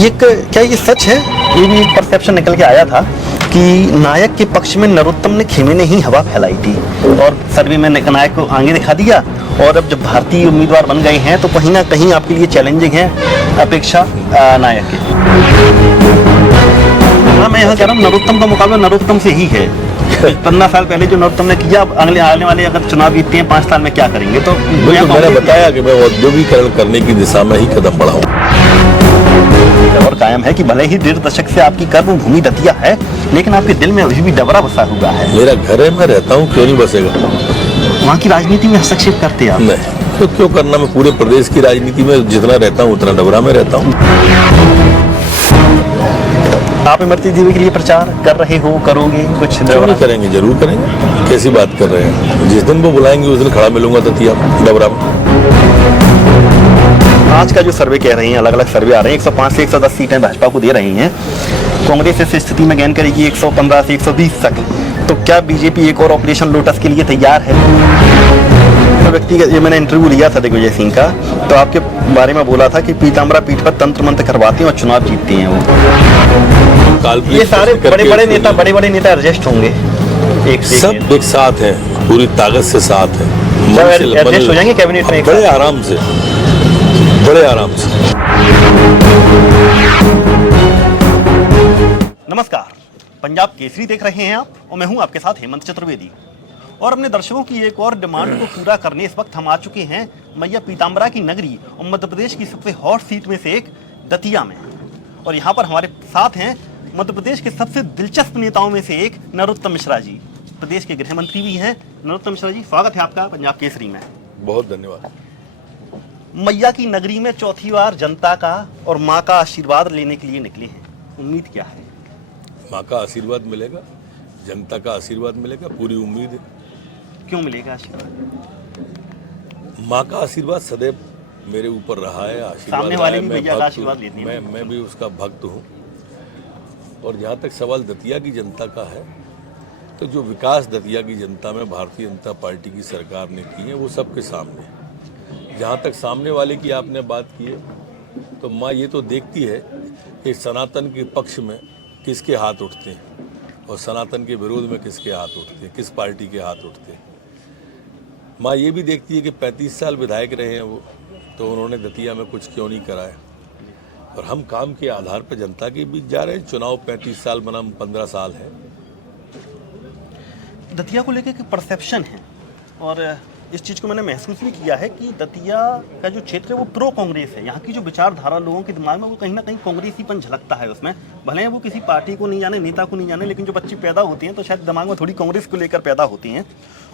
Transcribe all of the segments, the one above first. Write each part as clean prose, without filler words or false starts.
क्या ये सच है? ये भी एक परसेप्शन निकल के आया था कि नायक के पक्ष में नरोत्तम ने खेमे ने ही हवा फैलाई थी और सर्वे में नायक को आगे दिखा दिया, और अब जब भारतीय उम्मीदवार बन गए हैं तो कहीं ना कहीं आपके लिए चैलेंजिंग है अपेक्षा नायक के। हाँ, मैं यहाँ कह रहा हूँ नरोत्तम का मुकाबला नरोत्तम से ही है। 15 साल पहले जो नरोत्तम ने किया, अगले आने वाले अगर चुनाव जीतते हैं 5 साल में क्या करेंगे? तो मैंने बताया कि मैं औद्योगिकरण करने की दिशा में ही कदम बढ़ाऊं। और कायम है कि भले ही 1.5 दशक से आपकी कर्म भूमि दतिया है, लेकिन आपके दिल में अभी भी डबरा बसा हुआ है। मेरा घर है, मैं रहता हूँ, क्यों नहीं बसेगा? वहाँ की राजनीति में हस्तक्षेप करते हैं आप? नहीं, तो क्यों करना? मैं पूरे प्रदेश की राजनीति में जितना रहता हूँ उतना डबरा में रहता हूँ। आप इमरती देवी के लिए प्रचार कर रहे हो, करोगे कुछ? क्यों नहीं करेंगे, जरूर करेंगे। कैसी बात कर रहे हैं? जिस दिन वो बुलाएंगे उस दिन खड़ा मिलूंगा दतिया डबरा में। आज का जो सर्वे कह रहे हैं, अलग अलग सर्वे आ रहे हैं, 105 से 110 सीटें भाजपा को दे रही हैं। कांग्रेस इस स्थिति में गेन करेगी 115 से 120 तक। तो क्या बीजेपी एक और ऑपरेशन लोटस के लिए तैयार है? तो व्यक्तिगत ये मैंने इंटरव्यू लिया था दिग्विजय सिंह का, तो आपके बारे में बोला था कि पीताम्बरा पीठ पर तंत्र मंत्र करवाते हैं और चुनाव जीतते हैं वो। ये सारे बड़े बड़े नेता एडजस्ट होंगे, सब एक साथ हैं, पूरी ताकत से साथ हैं, एडजस्ट हो जाएंगे कैबिनेट में बड़े आराम से, बड़े आराम से। नमस्कार, पंजाब केसरी देख रहे हैं आप और मैं हूं आपके साथ हेमंत चतुर्वेदी। और अपने दर्शकों की एक और डिमांड को पूरा करने इस वक्त हम आ चुके हैं मैया पीताम्बरा की नगरी और मध्य प्रदेश की सबसे हॉट सीट में से एक दतिया में। और यहाँ पर हमारे साथ हैं मध्य प्रदेश के सबसे दिलचस्प नेताओं में से एक नरोत्तम मिश्रा जी, प्रदेश के गृह मंत्री भी हैं। नरोत्तम मिश्रा जी, स्वागत है आपका पंजाब केसरी में। बहुत धन्यवाद। मैया की नगरी में चौथी बार जनता का और माँ का आशीर्वाद लेने के लिए निकले हैं, उम्मीद क्या है? माँ का आशीर्वाद मिलेगा, जनता का आशीर्वाद मिलेगा, पूरी उम्मीद है। क्यों मिलेगा आशीर्वाद? माँ का आशीर्वाद सदैव मेरे ऊपर रहा है। आशीर्वाद सामने वाले भी भैया का आशीर्वाद लेते हैं। मैं भी उसका भक्त हूँ। और जहाँ तक सवाल दतिया की जनता का है, तो जो विकास दतिया की जनता में भारतीय जनता पार्टी की सरकार ने की है वो सबके सामने है। जहाँ तक सामने वाले की आपने बात की है, तो माँ ये तो देखती है कि सनातन के पक्ष में किसके हाथ उठते हैं और सनातन के विरोध में किसके हाथ उठते हैं, किस पार्टी के हाथ उठते हैं। माँ ये भी देखती है कि 35 साल विधायक रहे हैं वो, तो उन्होंने दतिया में कुछ क्यों नहीं कराया। और हम काम के आधार पर जनता के बीच जा रहे हैं। चुनाव 35 साल बना 15 साल है। दतिया को लेकर के परसेप्शन है और इस चीज़ को मैंने महसूस भी किया है कि दतिया का जो क्षेत्र है वो प्रो कांग्रेस है। यहाँ की जो विचारधारा लोगों के दिमाग में वो कहीं ना कहीं कांग्रेसीपन झलकता है उसमें। भले वो किसी पार्टी को नहीं जाने, नेता को नहीं जाने, लेकिन जो बच्चे पैदा होते हैं तो शायद दिमाग में थोड़ी कांग्रेस को लेकर पैदा होती हैं।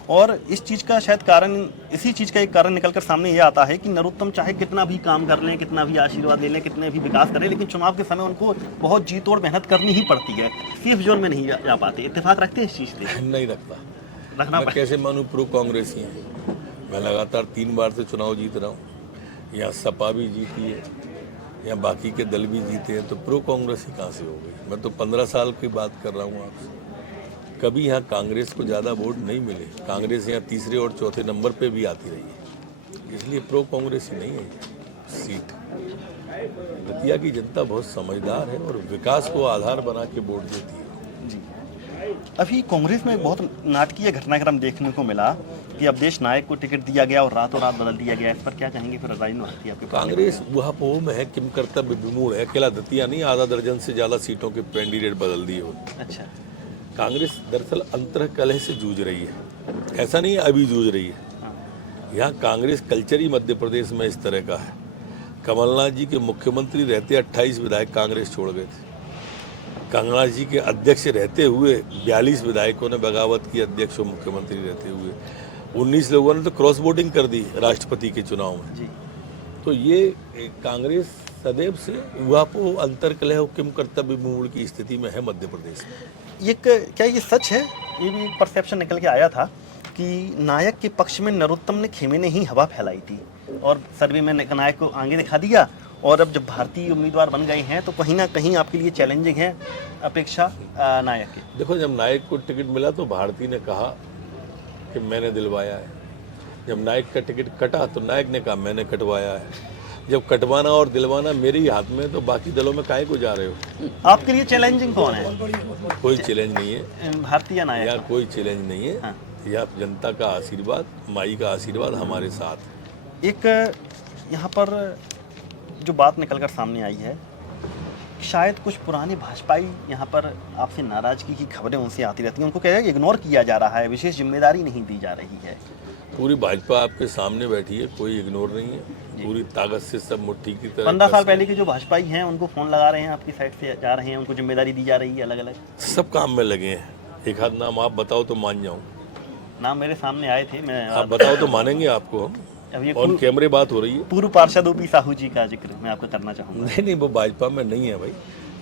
और इस चीज़ का शायद कारण, इसी चीज़ का एक कारण निकल कर सामने ये आता है कि नरोत्तम चाहे कितना भी काम कर लें, कितना भी आशीर्वाद ले लें, कितने भी विकास करें, लेकिन चुनाव के समय उनको बहुत जी तोड़ मेहनत करनी ही पड़ती है। सेफ जोन में नहीं जा पाते। इत्तेफाक रखते हैं इस चीज़ से? नहीं रखता। रखना मैं कैसे मानूं प्रो कांग्रेसी हैं? मैं लगातार 3 बार से चुनाव जीत रहा हूँ। यहाँ सपा भी जीती है, यहाँ बाकी के दल भी जीते हैं, तो प्रो कांग्रेसी कहाँ से हो गई? मैं तो 15 साल की बात कर रहा हूँ आपसे। कभी यहाँ कांग्रेस को ज़्यादा वोट नहीं मिले। कांग्रेस यहाँ तीसरे और चौथे नंबर पे भी आती रही है, इसलिए प्रो कांग्रेसी नहीं है सीट। दतिया की जनता बहुत समझदार है और विकास को आधार बना के वोट देती है। अभी कांग्रेस में एक बहुत नाटकीय घटनाक्रम देखने को मिला कि अवधेश नायक को टिकट दिया गया और रातों रात बदल दिया गया। इस पर क्या कहेंगे? फिर राजनीति आपके कांग्रेस वह में है, किम कर्तव्य विमूढ़ है। अकेला दतिया नहीं, आधा दर्जन से ज़्यादा सीटों के कैंडिडेट बदल दिए हो। अच्छा, कांग्रेस दरअसल अंतरः कलह से जूझ रही है, ऐसा नहीं है अभी जूझ रही है। यहाँ कांग्रेस कल्चर ही मध्य प्रदेश में इस तरह का है। कमलनाथ जी के मुख्यमंत्री रहते 28 विधायक कांग्रेस छोड़ गए थे। कमलनाथ जी के अध्यक्ष रहते हुए 42 विधायकों ने बगावत की, अध्यक्ष और मुख्यमंत्री रहते हुए 19 लोगों ने तो क्रॉस वोटिंग कर दी राष्ट्रपति के चुनाव में जी। तो ये कांग्रेस सदैव से युवापो अंतर्कलह किम कर्तव्य विमूढ़ की स्थिति में है मध्य प्रदेश में। क्या ये सच है? ये भी एक परसेप्शन निकल के आया था कि नायक के पक्ष में नरोत्तम ने खेमे ने ही हवा फैलाई थी और सर्वे में नायक को आगे दिखा दिया, और अब जब भारतीय उम्मीदवार बन गए हैं तो कहीं ना कहीं आपके लिए चैलेंजिंग है अपेक्षा नायक की। देखो, जब नायक को टिकट मिला तो भारती ने कहा कि मैंने दिलवाया है। जब नायक का टिकट कटा तो नायक ने कहा मैंने कटवाया है। जब कटवाना और दिलवाना मेरे ही हाथ में, तो बाकी दलों में काहे को जा रहे हो? आपके लिए चैलेंजिंग कौन है? कोई चैलेंज नहीं है, भारतीय नायक? यहाँ कोई चैलेंज नहीं है। हाँ। यह जनता का आशीर्वाद, माई का आशीर्वाद हमारे साथ। एक यहाँ पर जो बात निकलकर सामने आई है, शायद कुछ पुराने भाजपाई यहाँ पर आपसे नाराजगी की खबरें उनसे आती रहती हैं, उनको कह रहे हैं कि इग्नोर किया जा रहा है, विशेष जिम्मेदारी नहीं दी जा रही है। पूरी भाजपा आपके सामने बैठी है, कोई इग्नोर नहीं है, पूरी ताकत से सब मुट्ठी की तरह। 15 साल पहले के जो भाजपाई हैं उनको फोन लगा रहे हैं, आपकी साइड से जा रहे हैं, उनको जिम्मेदारी दी जा रही है अलग अलग। सब काम में लगे हैं। एक हाथ नाम आप बताओ तो मान जाऊं। नाम मेरे सामने आए थे, मैं आप बताओ तो मानेंगे आपको हम। अब ये ऑन कैमरे बात हो रही है। पूर्व पार्षद ओपी साहू जी का जिक्र मैं आपको करना चाहूँगा। नहीं, वो भाजपा में नहीं है भाई,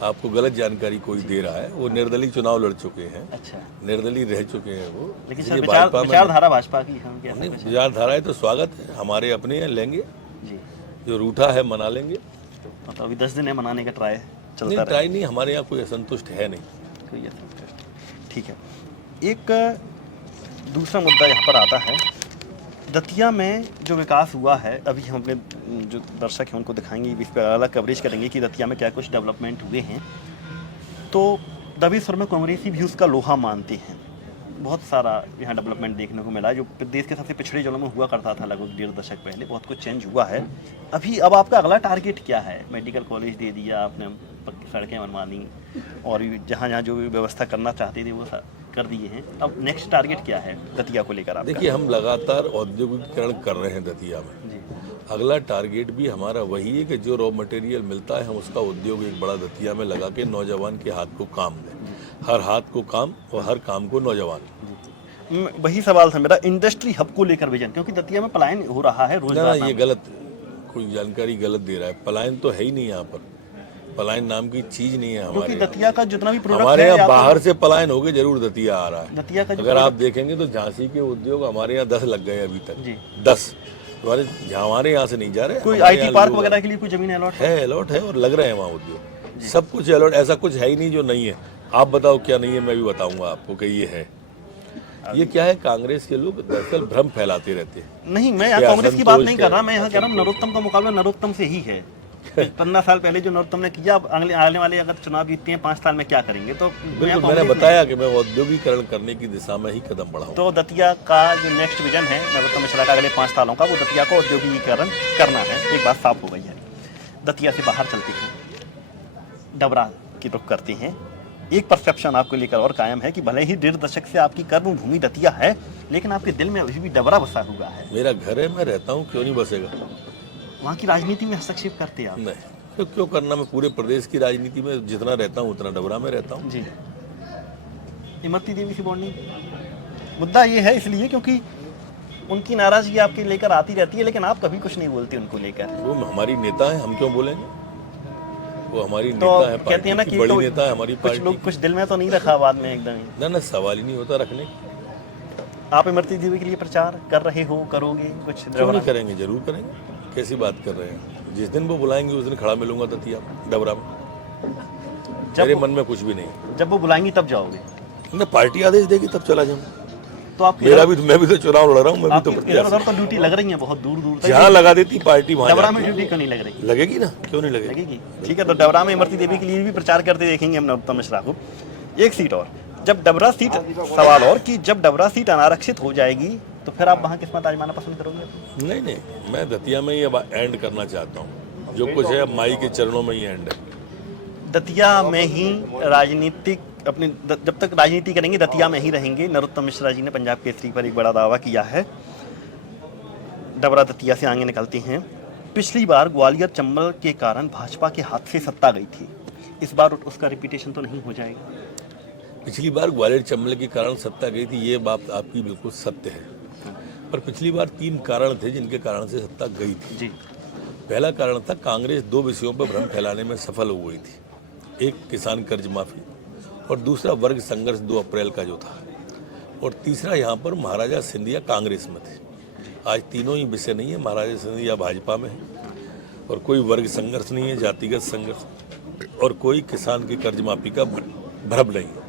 आपको गलत जानकारी कोई दे रहा है। वो निर्दलीय चुनाव लड़ चुके हैं। अच्छा, निर्दलीय रह चुके हैं वो। लेकिन इसलिए सर भाजपा में विचारधारा भाजपा की हम क्या नहीं, विचारधारा है तो स्वागत है, हमारे अपने हैं, लेंगे। जी, जो रूठा है मना लेंगे। मतलब अभी 10 दिन है मनाने का ट्राई चलता नहीं, रहा। ट्राई नहीं, हमारे यहाँ कोई असंतुष्ट है नहीं। कोई असंतुष्ट, ठीक है। एक दूसरा मुद्दा यहाँ पर आता है, दतिया में जो विकास हुआ है, अभी हम अपने जो दर्शक हैं उनको दिखाएंगे, इस पर अलग कवरेज करेंगे कि दतिया में क्या कुछ डेवलपमेंट हुए हैं। तो दबेश्वर में कांग्रेसी भी उसका लोहा मानते हैं। बहुत सारा यहाँ डेवलपमेंट देखने को मिला, जो देश के सबसे पिछड़े जिलों में हुआ करता था लगभग 1.5 दशक पहले। बहुत कुछ चेंज हुआ है। अभी अब आपका अगला टारगेट क्या है? मेडिकल कॉलेज दे दिया आपने, पक्की सड़कें बनवा दी, और जहाँ जहाँ जो भी व्यवस्था करना चाहते थे वो कर दिए हैं। अब नेक्स्ट टारगेट क्या है दतिया को लेकर आपका? देखिए, हम लगातार औद्योगिकीकरण कर रहे हैं दतिया में। जी, अगला टारगेट भी हमारा वही है कि जो रॉ मटेरियल मिलता है हम उसका उद्योग एक बड़ा दतिया में लगा के नौजवान के हाथ को काम दें। हर हाथ को काम और हर काम को नौजवान। वही सवाल था मेरा, इंडस्ट्री हब को लेकर विजन, क्योंकि दतिया में पलायन हो रहा है रोजगार। ये गलत, कोई जानकारी गलत दे रहा है। पलायन तो है ही नहीं यहाँ पर, पलायन नाम की चीज नहीं है हमारे। क्योंकि दतिया का जितना भी प्रोडक्ट हमारे है, यहाँ बाहर से पलायन हो गए जरूर दतिया आ रहा है। दतिया का अगर आप देखेंगे तो झांसी के उद्योग हमारे यहाँ 10 लग गए अभी तक। जी, 10 हमारे यहाँ से नहीं जा रहे। कोई आईटी पार्क वगैरह के लिए कोई जमीन अलॉट है? अलॉट है और लग रहे हैं वहाँ उद्योग, सब कुछ अलॉट। ऐसा कुछ है ही नहीं जो नहीं है। आप बताओ क्या नहीं है, मैं भी बताऊंगा आपको कि ये है। ये क्या है, कांग्रेस के लोग दरअसल भ्रम फैलाते रहते हैं। नहीं, मैं यहाँ कांग्रेस की बात नहीं कर रहा, मैं यहाँ कह रहा हूँ नरोत्तम का मुकाबला नरोत्तम से ही है। 15 साल पहले जो नरोत्तम ने किया, अब आने वाले अगर चुनाव जीतते हैं 5 साल में क्या करेंगे? तो बिल्कुल, मैंने बताया कि मैं औद्योगिकरण करने की दिशा में ही कदम बढ़ाऊं। तो दतिया का जो नेक्स्ट विजन है नरोत्तम मिश्रा का अगले 5 सालों का, वो दतिया को औद्योगिकीकरण करना है। एक बात साफ हो गई है। दतिया से बाहर चलते हैं, डबरा की रुख करते हैं। एक परसेप्शन आपको लेकर और कायम है कि भले ही 1.5 दशक से आपकी कर्मभूमि दतिया है, लेकिन आपके दिल में अभी भी डबरा बसा हुआ है। मेरा घर है, मैं रहता हूँ, क्यों नहीं बसेगा? वहाँ की राजनीति में हस्तक्षेप करते हैं आप? नहीं, तो क्यों करना? मैं पूरे प्रदेश की राजनीति में जितना रहता हूँ उतना डबरा में रहता हूँ। जी, इमरती देवी से बॉन्डिंग, मुद्दा ये है इसलिए क्योंकि उनकी नाराजगी आपके लेकर आती रहती है, लेकिन आप कभी कुछ नहीं बोलते उनको लेकर। वो हमारी नेता है, हम क्यों बोलेंगे? वो हमारी तो नेता है, कहते हैं ना कि बड़ी तो नेता है हमारी कुछ पार्टी। लोग कुछ दिल में तो नहीं रखा बाद में एकदम ही। ना सवाल ही नहीं होता रखने। आप इमरती देवी के लिए प्रचार कर रहे हो, करोगे कुछ? क्यों नहीं करेंगे, जरूर करेंगे। कैसी बात कर रहे हैं? जिस दिन वो बुलाएंगे उस दिन खड़ा मिलूंगा दतिया डबरा में। मेरे मन में कुछ भी नहीं। जब वो बुलाएंगी तब जाओगे? मैं पार्टी आदेश देगी तब चला जाऊंगा। तो आप मैं भी तो चुनाव लड़ रहा हूँ, मैं भी तो इधर तो ड्यूटी लग रही है बहुत दूर दूर तक। जहाँ लगा देती पार्टी वहाँ डबरा में ड्यूटी क्यों नहीं लग रही? लगेगी ना, क्यों नहीं लगेगी? लगेगी। ठीक है, तो डबरा में इमरती देवी के लिए भी प्रचार करते देखेंगे हम नरोत्तम मिश्रा को। एक सीट और, जब डबरा सीट, सवाल और कि जब डबरा सीट अनारक्षित हो जाएगी तो फिर आप वहाँ किस्मत आजमाना पसंद करोगे? नहीं, मैं दतिया में ही अब एंड करना चाहता हूँ। जो कुछ है माई के चरणों में ही एंड है। दतिया में ही राजनीतिक अपनी जब तक राजनीति करेंगे दतिया में ही रहेंगे। नरोत्तम मिश्रा जी ने पंजाब केसरी पर एक बड़ा दावा किया है। डबरा दतिया से आगे निकलते हैं। पिछली बार ग्वालियर चंबल के कारण भाजपा के हाथ से सत्ता गई थी, इस बार उसका रिपीटेशन तो नहीं हो जाएगा? पिछली बार ग्वालियर चंबल के कारण सत्ता गई थी, ये बात आपकी बिल्कुल सत्य है। पर पिछली बार 3 कारण थे जिनके कारण से सत्ता गई थी। जी, पहला कारण था कांग्रेस 2 विषयों पर भ्रम फैलाने में सफल हो गई थी। एक किसान कर्ज माफी और दूसरा वर्ग संघर्ष 2 अप्रैल का जो था, और तीसरा यहाँ पर महाराजा सिंधिया कांग्रेस में थे। आज तीनों ही विषय नहीं है, महाराजा सिंधिया भाजपा में है और कोई वर्ग संघर्ष नहीं है, जातिगत संघर्ष, और कोई किसान की कर्ज माफी का भ्रम नहीं है।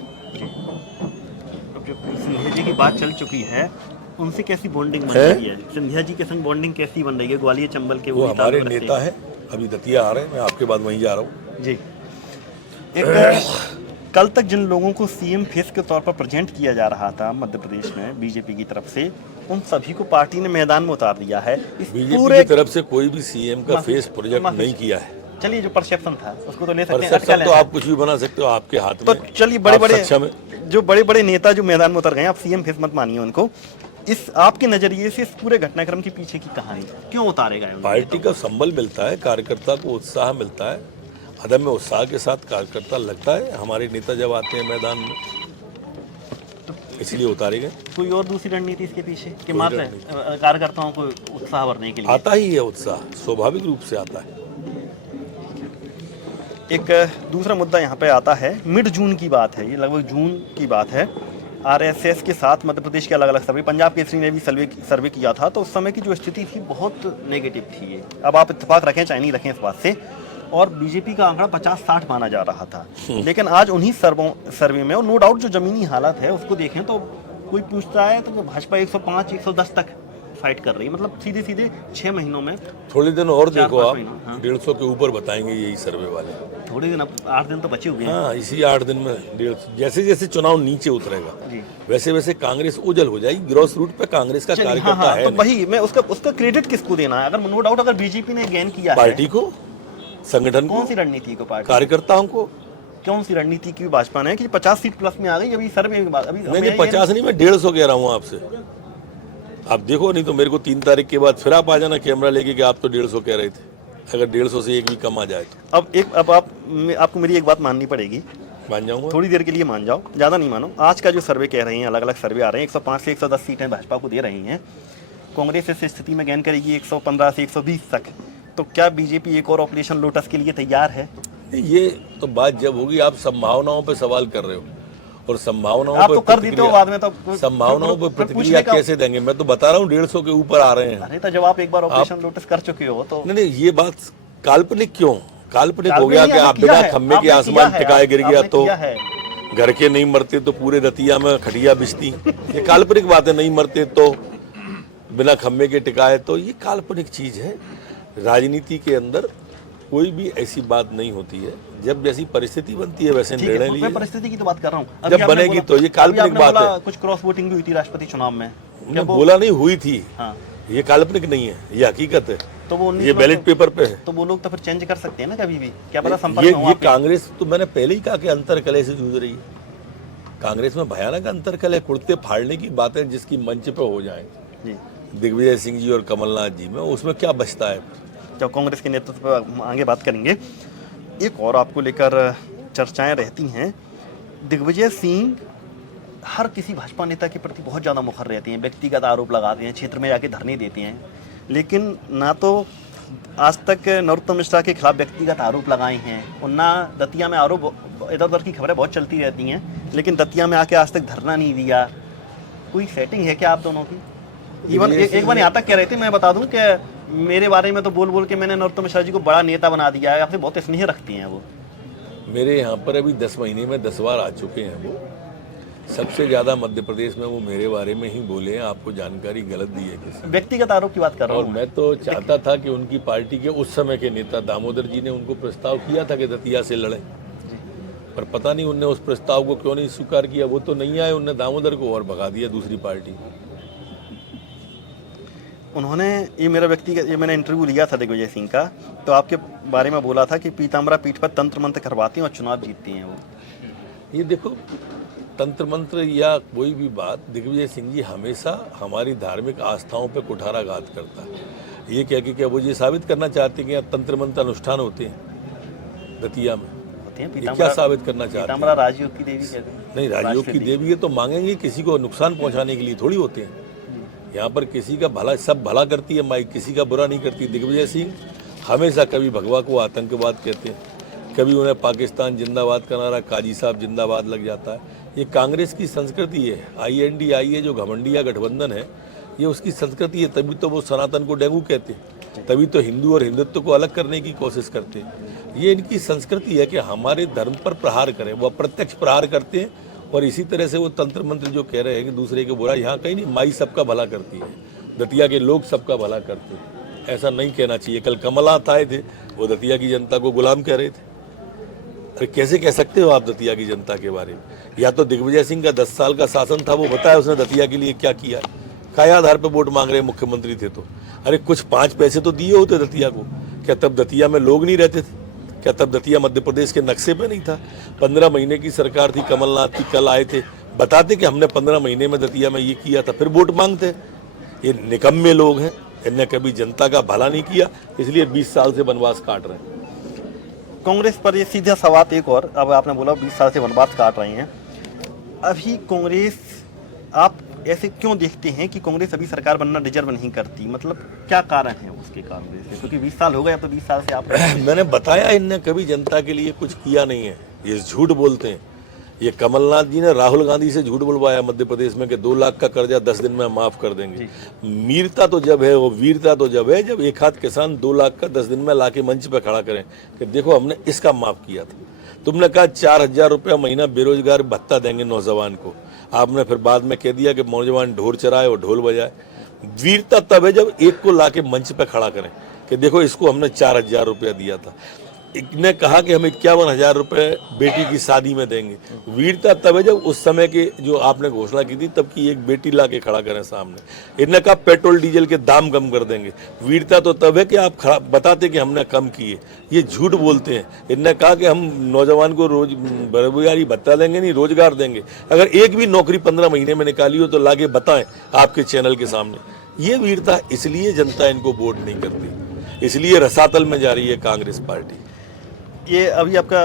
अब जो सिंधिया जी की बात चल चुकी है, उनसे कैसी बॉन्डिंग बन रही है? सिंधिया जी के संग बॉन्डिंग कैसी बन रही है? ग्वालियर चंबल के वो हमारे नेता है, अभी दतिया आ रहे हैं, मैं आपके बाद वहीं जा रहा हूँ। जी, एक कल तक जिन लोगों को सीएम फेस के तौर पर प्रेजेंट किया जा रहा था मध्य प्रदेश में बीजेपी की तरफ से, उन सभी को पार्टी ने मैदान में उतार दिया है। इस बीजेपी पूरे की तरफ से कोई भी सीएम का फेस प्रोजेक्ट नहीं किया है। चलिए, जो परसेप्शन था उसको तो ले सकते हैं, परसेप्शन तो आप कुछ भी बना सकते हो, आपके हाथ तो में। चलिए, बड़े बड़े सक्षम है। जो बड़े बड़े नेता जो मैदान में उतर गए हैं, आप सीएम फेस मत मानिए उनको। इस आपके नजरिए से इस पूरे घटनाक्रम के पीछे की कहानी क्यों उतारे गए? पार्टी का संबल मिलता है, कार्यकर्ता को उत्साह मिलता है, अदम्य उत्साह के साथ कार्यकर्ता लगता है। हमारे नेता जब आते हैं मैदान में, इसलिए उतारे गए। कोई और दूसरी रणनीति इसके पीछे कि मात्र कार्यकर्ताओं को उत्साह भरने के लिए? आता ही है उत्साह, स्वाभाविक रूप से आता है। एक दूसरा मुद्दा यहाँ पे आता है, मिड जून की बात है, ये लगभग जून की बात है। आरएसएस के साथ मध्य प्रदेश के अलग अलग सर्वे, पंजाब केसरी ने भी सर्वे किया था, तो उस समय की जो स्थिति थी बहुत नेगेटिव थी ये। अब आप इत्तेफाक रखें चाहे नहीं रखें इस बात से, और बीजेपी का आंकड़ा 50-60 माना जा रहा था। लेकिन आज उन्हीं सर्वे में, और नो डाउट जो जमीनी हालत है उसको देखें तो कोई पूछता है तो भाजपा 105, 110 तक फाइट कर रही है, मतलब सीधे सीधे 6 महीनों में। थोड़े दिन और देखो आप, 150 के ऊपर बताएंगे यही सर्वे वाले। थोड़े दिन, अब 8 दिन तो बचे हुए हैं। हाँ, इसी 8 दिन में 150। जैसे जैसे चुनाव नीचे उतरेगा जी, वैसे वैसे कांग्रेस उजल हो जाएगी। ग्रॉस रूट पे कांग्रेस का कार्यकर्ता है तो वही मैं उसका क्रेडिट किसको देना है? अगर नो डाउट अगर बीजेपी ने गेन किया है, पार्टी को, संगठन को, कौन सी रणनीति को, पार्टी कार्यकर्ताओं को। कौन सी रणनीति की भाजपा ने कि 50 सीट प्लस में आ गई? अभी सर्वे की बात, अभी नहीं 50 नहीं, मैं 150 कह रहा हूँ आपसे। आप देखो, नहीं तो मेरे को 3 तारीख के बाद फिर आप आ जाना कैमरा लेके कि आप तो 150 कह रहे थे। अगर 150 से एक भी कम आ जाए तो अब आपको मेरी एक बात माननी पड़ेगी। मान जाऊंगा, थोड़ी देर के लिए मान जाओ, ज़्यादा नहीं मानो। आज का जो सर्वे कह रहे हैं, अलग अलग सर्वे आ रहे हैं, 105 से 110 सीटें भाजपा को दे रही हैं। कांग्रेस इस स्थिति में गेन करेगी 115 से 120 तक। तो क्या बीजेपी एक और ऑपरेशन लोटस के लिए तैयार है? ये तो बात जब होगी, आप संभावनाओं पे सवाल कर रहे हो, और संभावनाओं आप पे तो कर देते हो बाद में, तो संभावनाओं पे प्रतिक्रिया कैसे देंगे? मैं तो बता रहा हूँ 150 के ऊपर आ रहे हैं। अरे तो जब आप एक बार ऑपरेशन लोटस कर चुके हो तो नहीं, ये बात काल्पनिक क्यों? काल्पनिक हो गया कि आप बिना खम्भे के आसमान टिकाए गिर गया तो घर के नहीं मरते तो पूरे दतिया में खटिया बिछती। ये काल्पनिक बात है, नहीं मरते तो बिना खम्भे के टिकाए, तो ये काल्पनिक चीज है। राजनीति के अंदर कोई भी ऐसी बात नहीं होती है। जब जैसी परिस्थिति बनती है वैसे निर्णय लिए। मैं परिस्थिति की तो बात कर रहा हूँ। जब बनेगी तो ये काल्पनिक बात है। कुछ क्रॉस वोटिंग भी हुई थी राष्ट्रपति चुनाव में, बोला नहीं हुई थी। हाँ, ये काल्पनिक नहीं है, ये हकीकत है। तो वो ये बैलेट पेपर पे है, तो वो लोग तो फिर चेंज कर सकते हैं ना कभी भी, क्या पता संपर्क में हो ये आप। कांग्रेस तो मैंने पहले ही कहा कि अंतरकलह से जूझ रही है। कांग्रेस में भयानक अंतरकलह, कुर्ते फाड़ने की बातें जिसकी मंच पे हो जाए दिग्विजय सिंह जी और कमलनाथ जी में, उसमें क्या बचता है? जब कांग्रेस के नेतृत्व पर आगे बात करेंगे। एक और आपको लेकर चर्चाएं रहती हैं, दिग्विजय सिंह हर किसी भाजपा नेता के प्रति बहुत ज़्यादा मुखर रहते हैं, व्यक्तिगत आरोप लगाते हैं, क्षेत्र में जाके धरने देते हैं, लेकिन ना तो आज तक नरोत्तम मिश्रा के खिलाफ व्यक्तिगत आरोप लगाए हैं, और ना दतिया में आरोप, इधर उधर की खबरें बहुत चलती रहती हैं, लेकिन दतिया में आके आज तक धरना नहीं दिया। कोई सेटिंग है क्या आप दोनों की? इवन एक बार यहाँ तक कह रहे थे, मैं बता दूं कि मेरे बारे में तो बोल बोल के मैंने नरोत्तम मिश्रा जी को बड़ा नेता बना दिया है, आपसे बहुत स्नेह रखती हैं वो। मेरे यहाँ पर अभी 10 महीने में 10 बार आ चुके हैं वो। सबसे ज्यादा मध्य प्रदेश में वो मेरे बारे में ही बोले हैं, आपको जानकारी गलत दी है किसी। व्यक्तिगत आरोप की बात कर रहा हूँ। और मैं तो चाहता था कि उनकी पार्टी के उस समय के नेता दामोदर जी ने उनको प्रस्ताव किया था कि दतिया से लड़े, पर पता नहीं उनने उस प्रस्ताव को क्यों नहीं स्वीकार किया। वो तो नहीं आए, उनने दामोदर को और भगा दिया दूसरी पार्टी। उन्होंने ये मैंने इंटरव्यू लिया था दिग्विजय सिंह का, तो आपके बारे में बोला था कि पीताम्बरा पीठ पर तंत्र मंत्र करवाती हैं और चुनाव जीतती हैं वो। ये देखो, तंत्र मंत्र या कोई भी बात, दिग्विजय सिंह जी हमेशा हमारी धार्मिक आस्थाओं पे कुठाराघात करता है। ये कह के क्या वो ये साबित करना चाहते हैं कि तंत्र मंत्र अनुष्ठान होते हैं दतिया में? ये क्या साबित करना चाहते हैं? राजयोग की देवी कहते हैं। नहीं, राजयोग की देवी है तो मांगेंगे, किसी को नुकसान पहुंचाने के लिए थोड़ी होते हैं। यहाँ पर किसी का भला, सब भला करती है माई, किसी का बुरा नहीं करती। दिग्विजय सिंह हमेशा कभी भगवा को आतंकवाद कहते हैं, कभी उन्हें पाकिस्तान जिंदाबाद का नारा, काजी साहब जिंदाबाद लग जाता है। ये कांग्रेस की संस्कृति है। INDIA जो घमंडिया गठबंधन है, ये उसकी संस्कृति है। तभी तो वो सनातन को डेंगू कहते हैं, तभी तो हिंदू और हिंदुत्व को अलग करने की कोशिश करते हैं। ये इनकी संस्कृति है कि हमारे धर्म पर प्रहार करें। वो अप्रत्यक्ष प्रहार करते हैं, और इसी तरह से वो तंत्र मंत्र जो कह रहे हैं कि दूसरे के बुरा, यहाँ कहीं नहीं, माई सबका भला करती है, दतिया के लोग सबका भला करते हैं। ऐसा नहीं कहना चाहिए। कल कमलनाथ आए थे, वो दतिया की जनता को गुलाम कह रहे थे। अरे कैसे कह सकते हो आप दतिया की जनता के बारे में? या तो दिग्विजय सिंह का 10 साल का शासन था, वो बताया उसने दतिया के लिए क्या किया। काय आधार पर वोट मांग रहे मुख्यमंत्री थे तो? अरे कुछ 5 पैसे तो दिए होते दतिया को। क्या तब दतिया में लोग नहीं रहते थे? क्या तब दतिया मध्य प्रदेश के नक्शे पे नहीं था? 15 महीने की सरकार थी कमलनाथ की, कल आए थे, बताते कि हमने 15 महीने में दतिया में ये किया था, फिर वोट मांगते। ये निकम्मे लोग हैं, इनने कभी जनता का भला नहीं किया, इसलिए 20 साल से वनवास काट रहे हैं। कांग्रेस पर ये सीधा सवाल एक और, अब आपने बोला 20 साल से वनवास काट रही हैं, अभी कांग्रेस, आप ऐसे क्यों देखते हैं कि कांग्रेस अभी सरकार बनना डिजर्व नहीं करती? मतलब क्या कारण है उसके कांग्रेस से? क्योंकि 20 साल हो गए, अब तो 20 साल से आप मैंने बताया इनने कभी जनता के लिए कुछ किया नहीं है, ये झूठ बोलते हैं। ये कमलनाथ जी ने राहुल गांधी से झूठ बुलवाया मध्य प्रदेश में कि 2 लाख का कर्जा 10 दिन में माफ कर देंगे। वीरता तो जब है, वो वीरता तो जब है जब एक हाथ किसान 2 लाख का 10 दिन में लाके मंच पे खड़ा करें कि देखो हमने इसका माफ किया था। तुमने कहा 4000 रुपया महीना बेरोजगार भत्ता देंगे नौजवान को, आपने फिर बाद में कह दिया कि नौजवान ढोल चराए और ढोल बजाए। वीरता तब है जब एक को लाके मंच पे खड़ा करें कि देखो इसको हमने 4000 रुपया दिया था। ने कहा कि हम 51,000 रुपए बेटी की शादी में देंगे। वीरता तब है जब उस समय के जो आपने घोषणा की थी तब की एक बेटी ला के खड़ा करें सामने। इन्होंने कहा पेट्रोल डीजल के दाम कम कर देंगे। वीरता तो तब है कि आप बताते कि हमने कम किए। ये झूठ बोलते हैं। इन्होंने कहा कि हम नौजवान को रोज बेरोजगारी भत्ता देंगे, नहीं रोजगार देंगे। अगर एक भी नौकरी 15 महीने में निकाली हो तो लाके बताएं आपके चैनल के सामने। ये वीरता, इसलिए जनता इनको वोट नहीं करती, इसलिए रसातल में जा रही है कांग्रेस पार्टी। ये अभी आपका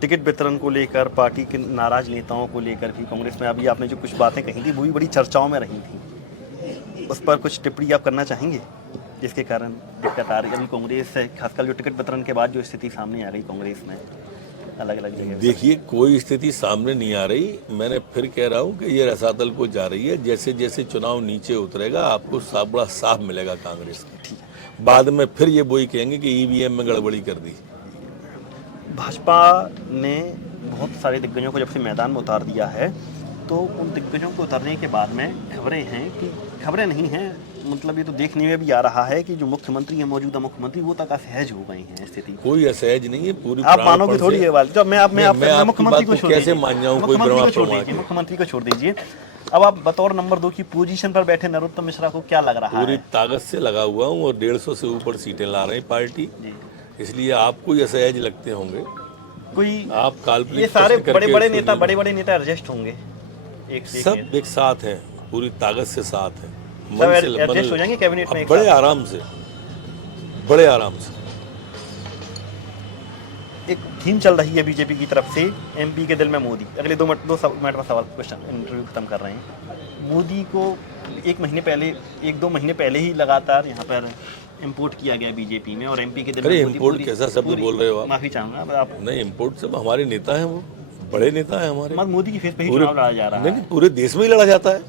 टिकट वितरण को लेकर, पार्टी के नाराज नेताओं को लेकर भी कांग्रेस में अभी आपने जो कुछ बातें कही थी वो भी बड़ी चर्चाओं में रही थी, उस पर कुछ टिप्पणी आप करना चाहेंगे जिसके कारण दिक्कत आ रही है अभी कांग्रेस से, खासकर जो टिकट वितरण के बाद जो स्थिति सामने आ गई कांग्रेस में अलग अलग जगह? देखिए, कोई स्थिति सामने नहीं आ रही। मैंने फिर कह रहा हूँ कि ये रसातल को जा रही है। जैसे जैसे चुनाव नीचे उतरेगा आपको बड़ा साफ मिलेगा कांग्रेस की। बाद में फिर ये वही कहेंगे कि ईवीएम में गड़बड़ी कर दी। भाजपा ने बहुत सारे दिग्गजों को जब से मैदान में उतार दिया है, तो उन दिग्गजों को उतरने के बाद में खबरें हैं कि, खबरें नहीं हैं, मतलब ये तो देखने में भी आ रहा है कि जो मुख्यमंत्री है, मौजूदा मुख्यमंत्री, वो तक असहज हो गई हैं स्थिति। कोई असहज नहीं है, पूरी आप मानोगे थोड़ी ये बात। जब मैं मुख्यमंत्री को छोड़ कैसे मान जाऊं? कोई मुख्यमंत्री को छोड़ दीजिए। अब आप बतौर नंबर 2 की पोजीशन पर बैठे नरोत्तम मिश्रा को क्या लग रहा है? पूरी ताकत से लगा हुआ हूँ और 150 से ऊपर सीटें ला रही पार्टी, इसलिए आपको ये असहज लगते होंगे। कोई आप काल्पनिक, ये सारे बड़े बड़े नेता एडजस्ट होंगे, सब एक साथ हैं, पूरी ताकत से साथ हैं, मन से एडजस्ट हो जाएंगे कैबिनेट में बड़े आराम से, बड़े आराम से। एक थीम चल रही है बीजेपी की तरफ से, एमपी के दिल में मोदी। अगले 2 मिनट में सवाल क्वेश्चन इंटरव्यू खत्म कर रहे हैं। मोदी को 1-2 महीने पहले ही लगातार यहाँ पर इंपोर्ट किया गया बीजेपी में, और एमपी के दिल में इंपोर्ट कैसा शब्द बोल रहे हो आप? माफी चाहूंगा आप। नहीं, इंपोर्ट सब हमारे नेता हैं, वो बड़े नेता हैं हमारे। मोदी की फेस पे ही चुनाव लड़ा जा रहा है। नहीं, पूरे देश में ही लड़ा जाता है।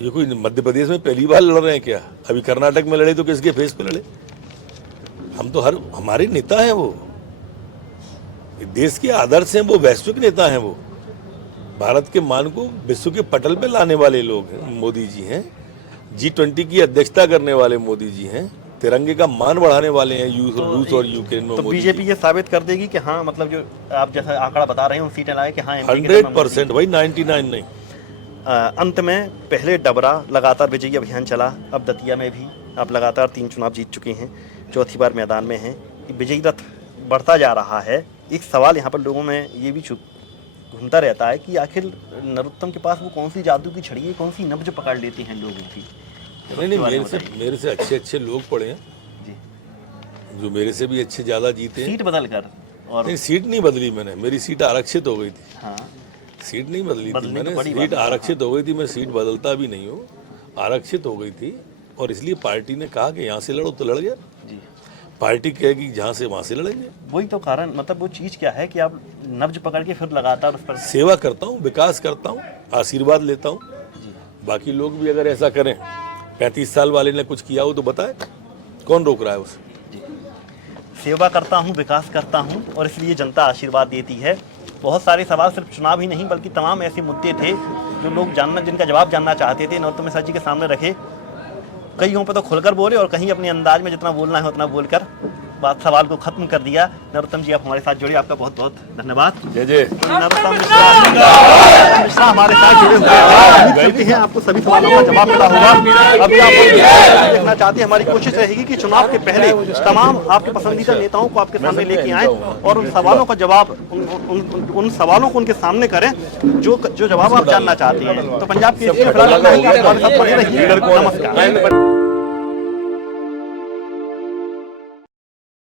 ये कोई मध्य प्रदेश में पहली बार लड़ रहे हैं क्या? अभी कर्नाटक में लड़े तो किसके फेस पे लड़े? हम तो हमारे नेता हैं, वो देश के आदर्श हैं, वो वैश्विक नेता हैं, वो भारत के मान को विश्व के पटल पे लाने वाले लोग हैं, मोदी जी हैं। G20 की अध्यक्षता करने वाले मोदी जी हैं। तिरंगे का मान बढ़ाने वाले हैं रूस और यूक्रेन में। तो बीजेपी ये साबित कर देगी कि हाँ, मतलब जो आप जैसा आंकड़ा बता रहे हैं उन सीटें लाए कि हाँ 100% भाई, 99 नहीं। अंत में पहले डबरा लगातार विजयी अभियान चला, अब दतिया में भी आप लगातार 3 चुनाव जीत चुके हैं, चौथी बार मैदान में हैं, विजयी रथ बढ़ता जा रहा है। एक सवाल यहाँ पर लोगों में ये भी घूमता रहता है कि आखिर नरोत्तम के पास वो कौन सी जादू की छड़ी है, कौन सी नब्ज पकड़ लेते हैं लोगों की? नहीं, मेरे से अच्छे लोग पड़े हैं जी, जो मेरे से भी अच्छे ज़्यादा जीते हैं। सीट बदल कर? और नहीं, सीट नहीं बदली मैंने, मेरी सीट आरक्षित हो गई थी। हाँ, सीट नहीं बदली थी मैंने, सीट आरक्षित हो गई थी। मैं सीट बदलता भी नहीं हूँ, आरक्षित हो गई थी, और इसलिए पार्टी ने कहा कि यहाँ से लड़ो तो लड़ गया जी। पार्टी कहेगी जहाँ से वहाँ से लड़ेंगे। वही तो कारण, मतलब वो चीज़ क्या है कि आप नब्ज पकड़ के फिर लगातार उस पर सेवा करता हूँ, विकास करता हूँ, आशीर्वाद लेता हूँ। बाकी लोग भी अगर ऐसा करें, 35 साल वाले ने कुछ किया हो तो बताए, कौन रोक रहा है उसे? सेवा करता हूँ, विकास करता हूँ, और इसलिए जनता आशीर्वाद देती है। बहुत सारे सवाल सिर्फ चुनाव ही नहीं बल्कि तमाम ऐसे मुद्दे थे जो लोग जिनका जवाब जानना चाहते थे, नरोत्तम मिश्रा जी के सामने रखे। कईयों पे तो खुलकर बोले और कहीं अपने अंदाज में जितना बोलना है उतना बोलकर बात सवाल को खत्म कर दिया। नरोत्तम जी, आप हमारे साथ जुड़े, आपका बहुत बहुत धन्यवाद। जय जय। नरोत्तम मिश्रा हमारे साथ जुड़े हुए हैं। उम्मीद करते हैं आपको सभी सवालों का जवाब मिला होगा। अभी आप देखना चाहते हैं, हमारी कोशिश रहेगी कि चुनाव के पहले तमाम आपके पसंदीदा नेताओं को आपके सामने लेके आए और उन सवालों का जवाब उन सवालों को उनके सामने करें जो जवाब आप जानना चाहते हैं। तो पंजाब के फिलहाल इतना ही, आप हमारे साथ बने रहिए। नमस्कार।